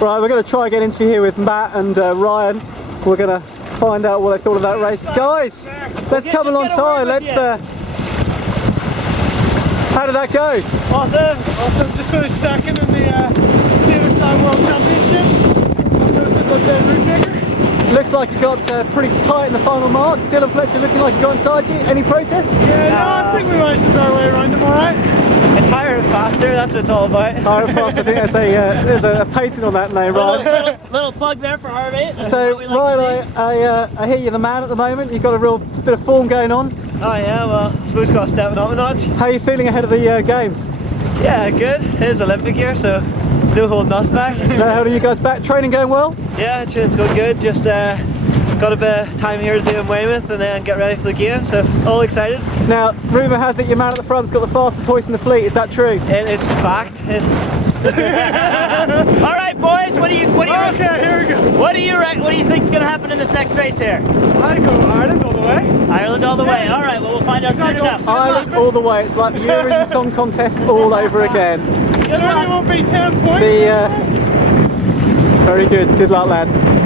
Right, we're going to try and get an interview here with Matt and Ryan. We're going to find out what they thought of that race. Guys, let's come alongside. Let's. How did that go? Awesome. Just finished second in the David Fly World Championships. Also said about Dan Rudnicker. Looks like it got pretty tight in the final mark. Dylan Fletcher looking like he got inside you. Any protests? Yeah, no, I think we managed to bear our way around him alright. It's higher and faster, that's what it's all about. Higher and faster, I think there's a patent on that name, Ryan. Little plug there for Harvey. So, Ryan, I hear you're the man at the moment. You've got a real bit of form going on. Oh yeah, well, I suppose got to step it up a notch. How are you feeling ahead of the games? Yeah, good. It is Olympic year, so it's no holding us back. How are you guys back? Training going well? Yeah, training's going good. Just got a bit of time here to do in Weymouth and then get ready for the game, so all excited. Now, rumour has it your man at the front's got the fastest hoist in the fleet. Is that true? It is fact. All right, boys. What do you? Okay, here we go. What do you think's gonna happen in this next race here? I go Ireland all the way. Ireland all the way. All right. Well, we'll find out soon enough. Ireland all the way. It's like the Eurovision Song Contest all over again. Certainly won't be 10 points. Very good. Good luck, lads.